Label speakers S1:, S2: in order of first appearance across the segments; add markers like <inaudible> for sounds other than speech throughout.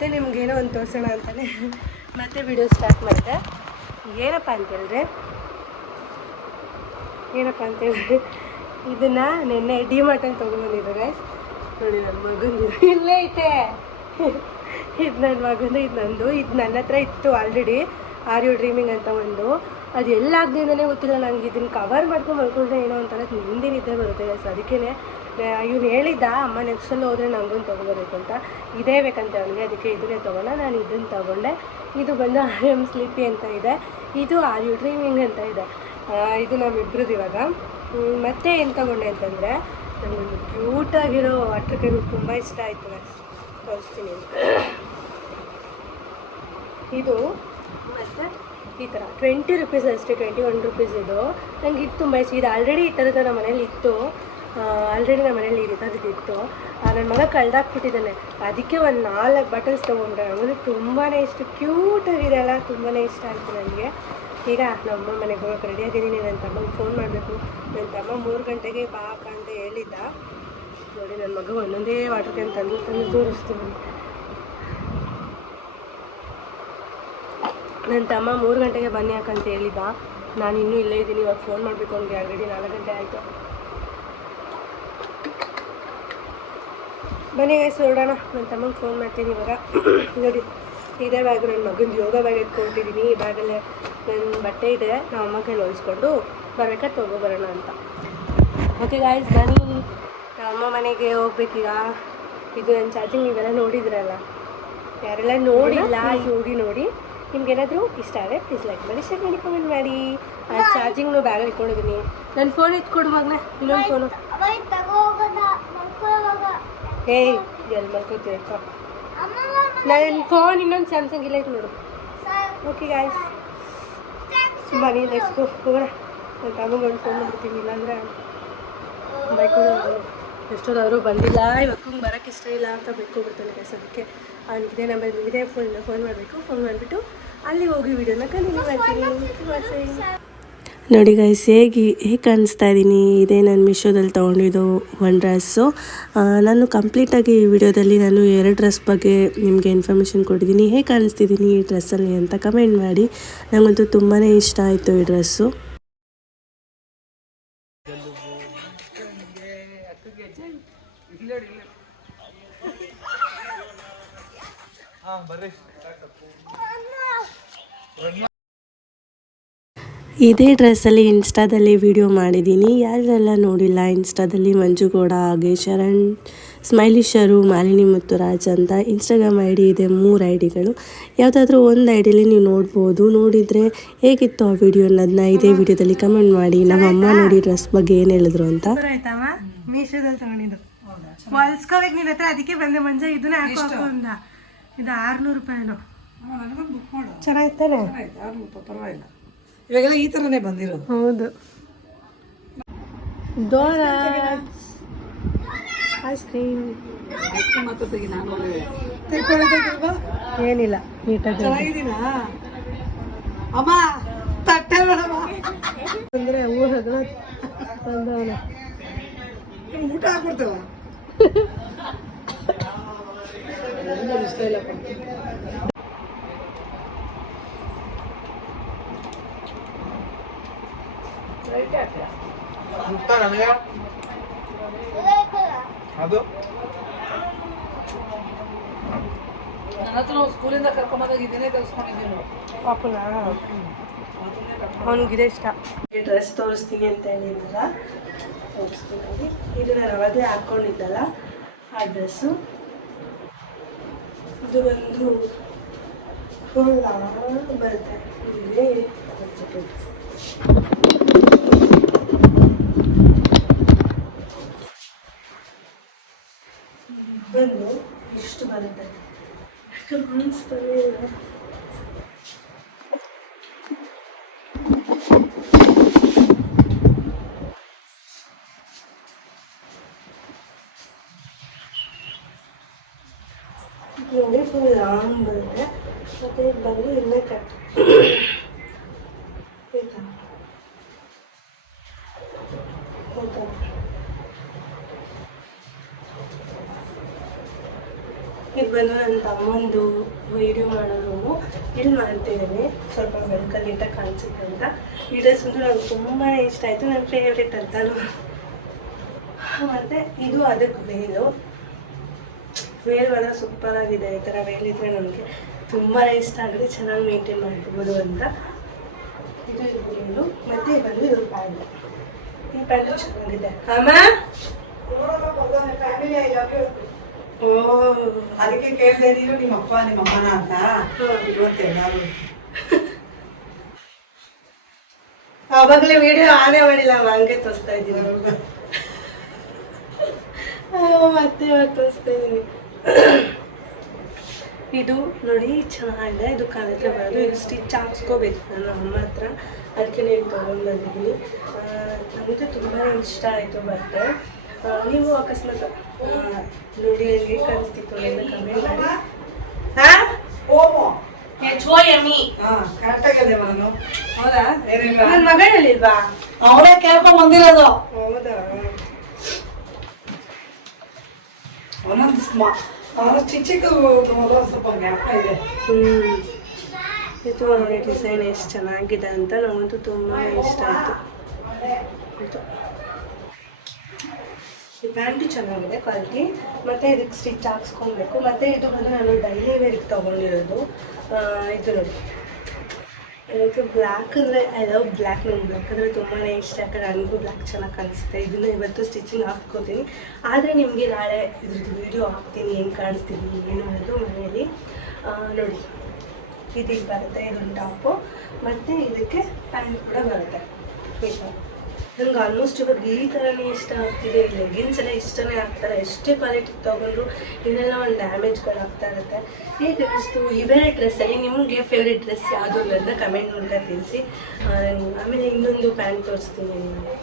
S1: ಮತ್ತೆ ನಿಮ್ಗೇನೋ ಒಂದು ತೋರಿಸೋಣ ಅಂತಲೇ ಮತ್ತೆ ವಿಡಿಯೋ ಸ್ಟಾರ್ಟ್ ಮಾಡಿದೆ. ಏನಪ್ಪ ಅಂತೇಳಿದ್ರೆ ಏನಪ್ಪ ಅಂತೇಳಿದ್ರೆ ಇದನ್ನು ನಿನ್ನೆ ಡಿ ಮಾರ್ಟಲ್ಲಿ ಗೈಸ್ ನೋಡಿ ನನ್ನ ಮಗಂದು, ಇಲ್ಲೇ ಐತೆ. ಇದು ನನ್ನ ಮಗಂದು, ಇದು ನಂದು, ಇದು ನನ್ನ ಹತ್ರ ಇತ್ತು ಆಲ್ರೆಡಿ ಆರ್ ಯು ಡ್ರೀಮಿಂಗ್ ಅಂತ ಒಂದು. ಅದು ಎಲ್ಲಾಗ್ದಿಂದನೇ ಗೊತ್ತಿಲ್ಲ. ನನಗೆ ಇದನ್ನು ಕವರ್ ಮಾಡ್ಕೊಂಡು ಮಲ್ಕೊಂಡ್ರೆ ಏನೋ ಒಂಥರ ನಿಂದೆ ನಿದ್ದೆ ಬರುತ್ತೆ. ಸೊ ಅದಕ್ಕೇ ಇವ್ನು ಹೇಳಿದ್ದ, ಅಮ್ಮ ನೆಕ್ಸ್ಟ್ ಅಲ್ಲಿ ಹೋದರೆ ನಂಗೊಂದು ತೊಗೊಬರ್ಬೇಕು ಅಂತ. ಇದೇ ಬೇಕಂತ ಅವನಿಗೆ. ಅದಕ್ಕೆ ಇದನ್ನೇ ತೊಗೊಂಡ ನಾನು ಇದನ್ನು ತೊಗೊಂಡೆ. ಇದು ಬಂದು ಆರ್ ಎಂ ಸ್ಲಿಪ್ಪಿ ಅಂತ ಇದೆ. ಇದು ಆರ್ ಯು ಡ್ರೀಮಿಂಗ್ ಅಂತ ಇದೆ. ಇದು ನಮ್ಮಿಬ್ರದ್ದು ಇವಾಗ. ಮತ್ತೆ ಏನು ತೊಗೊಂಡೆ ಅಂತಂದರೆ ನನಗೊಂದು ಕ್ಯೂಟಾಗಿರೋ ವಾಟರ್ ಕೈ ತುಂಬ ಇಷ್ಟ ಆಯಿತು ತೋರಿಸ್ತೀನಿ. ಇದು ಮತ್ತು ಈ ಥರ ಟ್ವೆಂಟಿ ರುಪೀಸ್ ಅಷ್ಟೇ ಟ್ವೆಂಟಿ ಒನ್ ರುಪೀಸ್ ಇದು. ನಂಗೆ ಇದು ತುಂಬ ಇಷ್ಟ ಇದು ಆಲ್ರೆಡಿ ಈ ಥರದ್ದು ನಮ್ಮ ಮನೇಲಿ ಇತ್ತು. ಆಲ್ರೆಡಿ ನಮ್ಮ ಮನೇಲಿ ಈ ಥರದ್ದು ಇತ್ತು. ನನ್ನ ಮಗ ಕಳ್ದಾಕ್ಬಿಟ್ಟಿದ್ದಾನೆ. ಅದಕ್ಕೆ ಒಂದು ನಾಲ್ಕು ಬಟಲ್ಸ್ ತೊಗೊಂಡ್ರೆ ಅವನು ತುಂಬಾ ಇಷ್ಟ. ಅಲ್ಲ ತುಂಬಾ ಇಷ್ಟ ಆಯಿತು ನನಗೆ ಈಗ ನಮ್ಮ ಮನೆಗೆ ಹೋಗೋಕೆ ರೆಡಿ ಆಗಿದ್ದೀನಿ. ನನ್ನ ತಮ್ಮಂಗೆ ಫೋನ್ ಮಾಡಬೇಕು. ನನ್ನ ತಮ್ಮ ಮೂರು ಗಂಟೆಗೆ ಬಾ ಅಂತ ಹೇಳಿದ್ದ. ನೋಡಿ ನನ್ನ ಮಗ ಒಂದೊಂದೇ ವಾಟರ್ ಕ್ಯಾನ್ ತಂದು ತಂದು ತೋರಿಸ್ತೀನಿ ನನ್ನ ತಮ್ಮ ಮೂರು ಗಂಟೆಗೆ ಬನ್ನಿ ಯಾಕಂತ ಹೇಳಿದ್ದ ನಾನು ಇನ್ನೂ ಇಲ್ಲೇ ಇದ್ದೀನಿ ಇವಾಗ ಫೋನ್ ಮಾಡಬೇಕು ಅವ್ನಿಗೆ ಆಲ್ರೆಡಿ ನಾಲ್ಕು ಗಂಟೆ ಆಯಿತು. ಬನ್ನಿ ಗೈಸ್ ನೋಡೋಣ. ನನ್ನ ತಮ್ಮಂಗೆ ಫೋನ್ ಮಾಡ್ತೀನಿ ಇವಾಗ. <clears throat> ನೋಡಿ ಇದೇ ಬ್ಯಾಗ್ ನನ್ನ ಮಗನ ಯೋಗ ಬ್ಯಾಗ್ ಎತ್ಕೊಂಡಿದ್ದೀನಿ. ಈ ಬ್ಯಾಗಲ್ಲೇ ನನ್ನ ಬಟ್ಟೆ ಇದೆ. ನಮ್ಮ ಅಮ್ಮ ಕೈಲಿ ಹೊಲಿಸ್ಕೊಂಡು ಬರ್ಬೇಕಾದ್ರೆ ತೊಗೊಬರೋಣ ಅಂತ. ಓಕೆ ಗಾಯ್ಸ್ ಬನ್ನಿ. ನಮ್ಮ ಅಮ್ಮ ಮನೆಗೆ ಹೋಗ್ಬೇಕೀಗ. ಇದು ನನ್ನ ಚಾರ್ಜಿಂಗ್ ನೀವೆಲ್ಲ ನೋಡಿದ್ರಲ್ಲ. ಯಾರೆಲ್ಲ ನೋಡಿಲ್ಲ ಹೋಗಿ ನೋಡಿ. ನಿಮ್ಗೆ ಏನಾದರೂ ಇಷ್ಟ ಆದರೆ ಪ್ಲೀಸ್ ಲೈಕ್ ಮಾಡಿ ಶೇರ್ ಮಾಡಿ ಕಮೆಂಟ್ ಮಾಡಿ. ಆ ಚಾರ್ಜಿಂಗ್ನು ಬ್ಯಾಗಲ್ಲಿ ಇಟ್ಕೊಂಡಿದ್ದೀನಿ ನನ್ನ ಫೋನ್ ಎತ್ಕೊಡುವಾಗಲೇ ಇನ್ನೊಂದು ಫೋನು ಏಯ್ ಎಲ್ಲಿ ಮಲ್ಕೋತೀರಪ್ಪ ನನ್ನ ಫೋನ್ ಇನ್ನೊಂದು ಸ್ಯಾಮ್ಸಂಗ್ ಇಲ್ಲ ಐತೆ ನೋಡು. ಓಕೆ ಗಾಯ್ಸ್ ಬನ್ನಿ ನೆಕ್ಸ್ಟ್ ಹೋಗೋಣ. ನನ್ನ ತಮಗೆ ಒಂದು ಫೋನ್ ಮಾಡ್ತೀನಿ. ಇಲ್ಲಾಂದ್ರೆ ಬೈಕೊಂಡು ಎಷ್ಟೊತ್ತಾದರೂ ಬಂದಿಲ್ಲ. ಇವತ್ತು ಬರೋಕ್ಕೆ ಇಷ್ಟ ಇಲ್ಲ ಅಂತ ಬಿಟ್ಕೊಬಿಡ್ತಾನೆ ಗೈಸ್ ಅದಕ್ಕೆ. ಅವ್ನಿಗೆ ನಂಬರ್ ಇದೇ ಫೋನ್ ಫೋನ್ ಮಾಡಬೇಕು. ಫೋನ್ ಮಾಡಿಬಿಟ್ಟು ಅಲ್ಲಿ ಹೋಗಿ ವಿಡಿಯೋನ ಕಂಟಿನ್ಯೂ ಮಾಡ್ತೀನಿ. ನೋಡಿ ಗೈಸ್ ಹೇಗೆ ಹೇಗೆ ಕಾಣಿಸ್ತಾ ಇದ್ದೀನಿ ಇದೇ ನಾನು ಮಿಶೋದಲ್ಲಿ ತೊಗೊಂಡಿದ್ದು ಒನ್ ಡ್ರೆಸ್ಸು ನಾನು ಕಂಪ್ಲೀಟಾಗಿ ಈ ವಿಡಿಯೋದಲ್ಲಿ ನಾನು ಎರಡು ಡ್ರೆಸ್ ಬಗ್ಗೆ ನಿಮಗೆ ಇನ್ಫಾರ್ಮೇಷನ್ ಕೊಟ್ಟಿದ್ದೀನಿ. ಹೇಗೆ ಕಾಣಿಸ್ತಿದ್ದೀನಿ ಈ ಡ್ರೆಸ್ಸಲ್ಲಿ ಅಂತ ಕಮೆಂಟ್ ಮಾಡಿ. ನನಗಂತೂ ತುಂಬಾ ಇಷ್ಟ ಆಯಿತು ಈ ಡ್ರೆಸ್ಸು ಇದೇ ಡ್ರೆಸ್ಸಲ್ಲಿ ಇನ್ಸ್ಟಾದಲ್ಲಿ ವಿಡಿಯೋ ಮಾಡಿದ್ದೀನಿ. ಯಾರೆಲ್ಲ ನೋಡಿಲ್ಲ ಇನ್ಸ್ಟಾದಲ್ಲಿ ಮಂಜುಗೌಡ ಹಾಗೆ ಶರಣ್, ಸ್ಮೈಲಿ ಶರು, ಮಾಲಿನಿ ಮತ್ತು ರಾಜ್ ಅಂತ ಇನ್ಸ್ಟಾಗ್ರಾಮ್ ಐ ಡಿ ಇದೆ, ಮೂರು ಐ ಡಿಗಳು ಯಾವುದಾದ್ರೂ ಒಂದು ಐ ಡಿಲಿ ನೀವು ನೋಡ್ಬೋದು. ನೋಡಿದರೆ ಹೇಗಿತ್ತು ಆ ವಿಡಿಯೋ ಅನ್ನೋದನ್ನ ಇದೇ ವಿಡಿಯೋದಲ್ಲಿ ಕಮೆಂಟ್ ಮಾಡಿ. ನಮ್ಮ ಅಮ್ಮ ನೋಡಿ ಡ್ರೆಸ್ ಬಗ್ಗೆ ಏನು ಹೇಳಿದ್ರು ಅಂತ.
S2: ಮೀಶೋದಲ್ಲಿ ತಗೊಂಡಿದ್ದು. ಅದಕ್ಕೆ ಬಂದೆ ಮಂಜ. ಇದನ್ನ ಇದು ಆರ್ನೂರು ರೂಪಾಯಿನು ರೂಪಾಯಿ
S3: ಪರವಾಗಿಲ್ಲ. ಇವಾಗೆಲ್ಲ ಈ ಥರನೇ ಬಂದಿರೋದು.
S2: ಹೌದು. ಡೋನಟ್ಸ್ ಐಸ್ ಕ್ರೀಮ್
S3: ಮಾತಾಡ್ತೀನಿ ನಾನು
S2: ಏನಿಲ್ಲ ನೀಟಾಗಿ
S3: ಅಮ್ಮ ತಟ್ಟೆ
S2: ಅಂದರೆ ಊರ
S3: ಊಟ ಹಾಕ್ಬಿಡ್ತೇವ <laughs> ಇಷ್ಟ ಇಲ್ಲಪ್ಪ
S4: ಅದು
S3: ನನ್ನ ಹತ್ರ ನಾವು ಸ್ಕೂಲಿಂದ ಕರ್ಕೊಂಬಂದಾಗ ಇದನ್ನೇ ತರಿಸ್ಕೊಂಡಿದ್ದೀನಿ
S2: ಪಾಪುನ ಅವನಿಗಿದೆ ಇಷ್ಟ ಡ್ರೆಸ್ ತೋರಿಸ್ತೀನಿ ಅಂತ ಹೇಳಿದ್ನಲ್ಲ ತೋರಿಸ್ತೀನಿ ಇದನ್ನ ಇದು ನಾನು ಅವಾಗಲೇ ಹಾಕ್ಕೊಂಡಿದ್ದಲ್ಲ ಆ ಡ್ರೆಸ್ಸು. ಇದು ಬಂದು ಫುಲ್ ಬರುತ್ತೆ ಇಲ್ಲಿ ಬಂದು ಇಷ್ಟು ಬರುತ್ತೆ ಅನಿಸ್ತದೆ ನೋಡಿ ಫುಲ್ ಲಾಂಗ್ ಬರುತ್ತೆ ಮತ್ತು ಇದು ಬಂದು ಇಲ್ಲೇ ಕಟ್ ಆಯ್ತಾ ಥರ ಈ
S1: ಬಂದು ನನ್ನ ತಮ್ಮಂದು ವೀಡಿಯೋ ಮಾಡೋ ಇಲ್ಲಿ ಮಾಡ್ತಿದ್ದೀನಿ ಸ್ವಲ್ಪ ಬೆಳಕಲ್ಲಿ ಅಂತ ಕಾಣಿಸುತ್ತೆ ಅಂತ ಈ ಡ್ರೆಸ್ ನನಗೆ ತುಂಬಾ ಇಷ್ಟ ಆಯಿತು ನನ್ನ ಫೇವ್ರೇಟ್ ಅಂತ ಮತ್ತು ಇದು ಅದಕ್ಕೆ ವೇಲು ವೇಲ್ ಮಾತ್ರ ಸೂಪರ್ ಆಗಿದೆ ಈ ಥರ ವೇಲ್ ಇದ್ರೆ ನಮಗೆ ತುಂಬಾ ಇಷ್ಟ ಆಗಿದೆ ಚೆನ್ನಾಗಿ ಮೇಂಟೈನ್ ಮಾಡ್ಕೋಬೋದು ಅಂತ. ಇದು ಇದು ಮತ್ತೆ ಬಂದು ಇದು ಪ್ಯಾಂಟ್ ಈ ಪ್ಯಾಂಟು ಚೆನ್ನಾಗಿದೆ. ಅಮ್ಮ? ಓ.
S3: ಅದಕ್ಕೆ ಕೇಳಿದೆ ನೀನು ನಿಮ್ಮ ಅಪ್ಪ ನಿಮ್ಮ ಅಮ್ಮನ ಅಂತ. ಇವತ್ತೆಲ್ಲಾರು
S1: ಆವಾಗಲೇ ವಿಡಿಯೋ ಆನೇ ಮಾಡಿಲ್ಲ ಹಂಗೆ ತೋರಿಸ್ತಾ ಇದ್ದೀನಿ. ಮತ್ತೆ ತೋರಿಸ್ತಾ ಇದ್ದೀನಿ. ಇದು ನೋಡಿ ಚೆನ್ನಾಗಿದೆ. ಇದು ಕಾಲಕ್ಕೆ ಬರೋದು. ಇದು ಸ್ಟಿಚ್ ಹಾಕ್ಸ್ಕೋಬೇಕು ನಾನು ಅಮ್ಮ ಹತ್ರ. ಅದಕ್ಕೆ ನೀವು ತೊಗೊಂಡ್ಬಂದಿದ್ದೀನಿ. ನಮಗೆ ತುಂಬಾ ಇಷ್ಟ ಆಯಿತು ಬಟ್ಟೆ. ನೀವು ಅಕಸ್ಮಾತ್ ನೋಡಿ ಹೆಂಗೆ ಕಾಣಿಸ್ತಿತ್ತು ಎಲ್ಲ ಕಮೆಂಟ್ ಮಾಡಿ. ಹಾಂ?
S3: ಓಮೋ.
S1: ಎಚ್ ಓ ಎಂ ಇ
S3: ಹಾ ನಾನು
S1: ಹೌದಾ? ನನ್ನ ಮಗಳಿಲ್ವಾ
S3: ಅವಳೇ ಕೇಳ್ಕೊಂಡ್ ಬಂದಿರೋದು.
S1: ಹೌದಾ?
S3: ಒಂದೊಂದು ಸ್ಮಾ ಸ್ವಲ್ಪ ಗ್ಯಾಪ್ ಇದೆ.
S1: ನೋಡಿ ಡಿಸೈನ್ ಎಷ್ಟು ಚೆನ್ನಾಗಿದೆ ಅಂತ ನಮಗಂತೂ ತುಂಬಾ ಇಷ್ಟ ಆಯಿತು. ಇದು ಈ ಪ್ಯಾಂಟು ಚೆನ್ನಾಗಿದೆ ಕ್ವಾಲಿಟಿ ಮತ್ತು ಇದಕ್ಕೆ ಸ್ಟಿಚ್ ಹಾಕ್ಸ್ಕೊಬೇಕು. ಮತ್ತು ಇದು ಬಂದು ನಾನು ಡೈಲಿ ತೊಗೊಂಡಿರೋದು ಆ, ಇದು ನೋಡಿ. ಇದಕ್ಕೆ ಬ್ಲ್ಯಾಕ್ ಅಂದರೆ ಐ ಲವ್ ಬ್ಲ್ಯಾಕ್ ನಂಗೆ ಬ್ಲ್ಯಾಕ್ ಅಂದರೆ ತುಂಬಾ ಇಷ್ಟ. ಯಾಕಂದರೆ ನನಗೂ ಬ್ಲ್ಯಾಕ್ ಚೆನ್ನಾಗಿ ಕಾಣಿಸುತ್ತೆ. ಇದನ್ನು ಇವತ್ತು ಸ್ಟಿಚಿಂಗ್ ಹಾಕ್ಕೋತೀನಿ. ಆದರೆ ನಿಮಗೆ ನಾಳೆ ಇದ್ರದ್ದು ವೀಡಿಯೋ ಹಾಕ್ತೀನಿ. ಏನು ಕಾಣಿಸ್ತೀನಿ ಏನು ಅನ್ನೋದು ಮನೆಯಲ್ಲಿ. ನೋಡಿ. ಇದಕ್ಕೆ ಬರುತ್ತೆ, ಇದೊಂದು ಟಾಪು ಮತ್ತು ಇದಕ್ಕೆ ಪ್ಯಾಂಟ್ ಕೂಡ ಬರುತ್ತೆ. ನಂಗೆ ಆಲ್ಮೋಸ್ಟ್ ಇವಾಗ ಈ ಥರನೇ ಇಷ್ಟ ಆಗ್ತಿದೆ. ಲೆಗಿನ್ಸ್ ಎಲ್ಲ ಇಷ್ಟನೇ ಆಗ್ತಾರೆ. ಎಷ್ಟೇ ಕ್ವಾಲಿಟಿ ತೊಗೊಂಡ್ರು ಇದೆಲ್ಲ ಒಂದು ಡ್ಯಾಮೇಜ್ಗಳು ಆಗ್ತಾ ಇರುತ್ತೆ. ಹೇಗೆ ಅನಿಸ್ತು ಇವೇ ಡ್ರೆಸ್ಸಲ್ಲಿ ನಿಮಗೆ ಫೇವ್ರೆಟ್ ಡ್ರೆಸ್ ಯಾವುದು ಅನ್ನೋದನ್ನ ಕಮೆಂಟ್ ಮೂಲಕ ತಿಳಿಸಿ. ಆಮೇಲೆ ಇನ್ನೊಂದು ಪ್ಯಾಂಟ್ ತೋರಿಸ್ತೀನಿ ನಾನು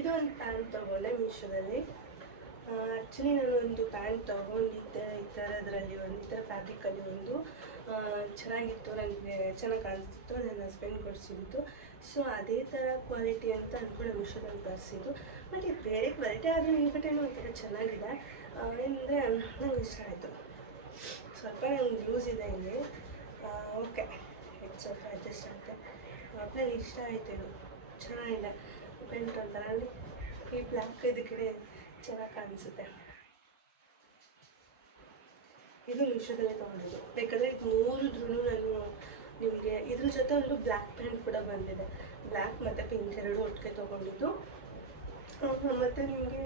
S1: ಇದು ಒಂದು ಪ್ಯಾಂಟ್ ತೊಗೊಂಡೆ ಮೀಶೋದಲ್ಲಿ. ಆ್ಯಕ್ಚುಲಿ ನಾನು ಒಂದು ಪ್ಯಾಂಟ್ ತೊಗೊಂಡಿದ್ದೆ ಈ ಥರದ್ರಲ್ಲಿ ಒಂದು, ಈ ಥರ ಫ್ಯಾಬ್ರಿಕಲ್ಲಿ ಒಂದು. ಚೆನ್ನಾಗಿತ್ತು. ನನಗೆ ಚೆನ್ನಾಗಿ ಕಾಣಿಸ್ತಿತ್ತು. ನನ್ನ ಹಸ್ಬೆಂಡ್ ಕೊಡಿಸಿದ್ದು. ಸೊ ಅದೇ ಥರ ಕ್ವಾಲಿಟಿ ಅಂತ ಅಂದ್ಕೊಂಡು ಮಿಶೋದಲ್ಲಿ ತರಿಸಿದ್ದು. ಈ ಬೇರೆ ಕ್ವಾಲಿಟಿ ಆದರೆ ಈ ಬಟ್ಟೆನೂ ಒಂಥರ ಚೆನ್ನಾಗಿದೆ. ಅಂದರೆ ನಂಗೆ ಇಷ್ಟ ಆಯಿತು. ಸ್ವಲ್ಪ ನಂಗೆ ಲೂಸ್ ಇದೆ ಇಲ್ಲಿ. ಓಕೆ ಸ್ವಲ್ಪ ಅಡ್ಜಸ್ಟ್ ಆಗುತ್ತೆ ನನಗೆ ಇಷ್ಟ ಆಯಿತು ಇದು. ಚೆನ್ನಾಗಿದೆ. ಪ್ರಿಂಟ್ ಒಂಥರ ಈ ಬ್ಲ್ಯಾಕ್ ಇದಕ್ಕೆ ಚೆನ್ನಾಗಿ ಕಾಣಿಸುತ್ತೆ. ಇದು ಮಿಶೋದಲ್ಲೇ ತೊಗೊಂಡಿದ್ದು. ಬೇಕಾದರೆ ಇದು ಮೂರಿದ್ರೂ ನಾನು ನಿಮಗೆ ಇದ್ರ ಜೊತೆ ಒಂದು ಬ್ಲ್ಯಾಕ್ ಪ್ರಿಂಟ್ ಕೂಡ ಬಂದಿದೆ. ಬ್ಲ್ಯಾಕ್ ಮತ್ತು ಪಿಂಕ್ ಎರಡು ಒಟ್ಟಿಗೆ ತೊಗೊಂಡಿದ್ದು. ಮತ್ತು ನಿಮಗೆ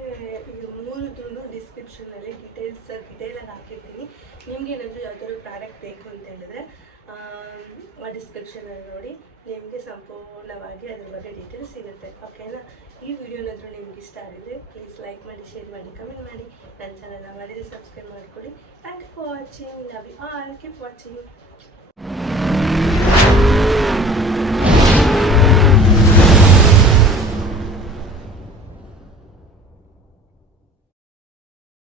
S1: ಇದು ಮೂರಿದ್ರೂ ಡಿಸ್ಕ್ರಿಪ್ಷನಲ್ಲಿ ಡೀಟೇಲ್ಸ್ ಡೀಟೇಲಾಗಿ ಹಾಕಿರ್ತೀನಿ. ನಿಮ್ಗೆ ಏನಾದರೂ ಯಾವ್ದಾದ್ರು ಪ್ರಾಡಕ್ಟ್ ಬೇಕು ಅಂತ ಹೇಳಿದ್ರೆ, ಆ ಡಿಸ್ಕ್ರಿಪ್ಷನಲ್ಲಿ ನೋಡಿ. ನಿಮಗೆ ಸಂಪೂರ್ಣವಾಗಿ ಅದ್ರ ಬಗ್ಗೆ ಡೀಟೇಲ್ಸ್ ಸಿಗುತ್ತೆ. ಓಕೆನಾ ಈ ವಿಡಿಯೋ ಏನಾದರೂ ನಿಮ್ಗೆ ಇಷ್ಟ ಆಗಿದ್ರೆ ಪ್ಲೀಸ್ ಲೈಕ್ ಮಾಡಿ ಶೇರ್ ಮಾಡಿ ಕಮೆಂಟ್ ಮಾಡಿ. ನನ್ನ ಚಾನಲ್ನ ಮಾಡಿದ್ರೆ ಸಬ್ಸ್ಕ್ರೈಬ್ ಮಾಡಿಕೊಡಿ thank you for watching love you all keep watching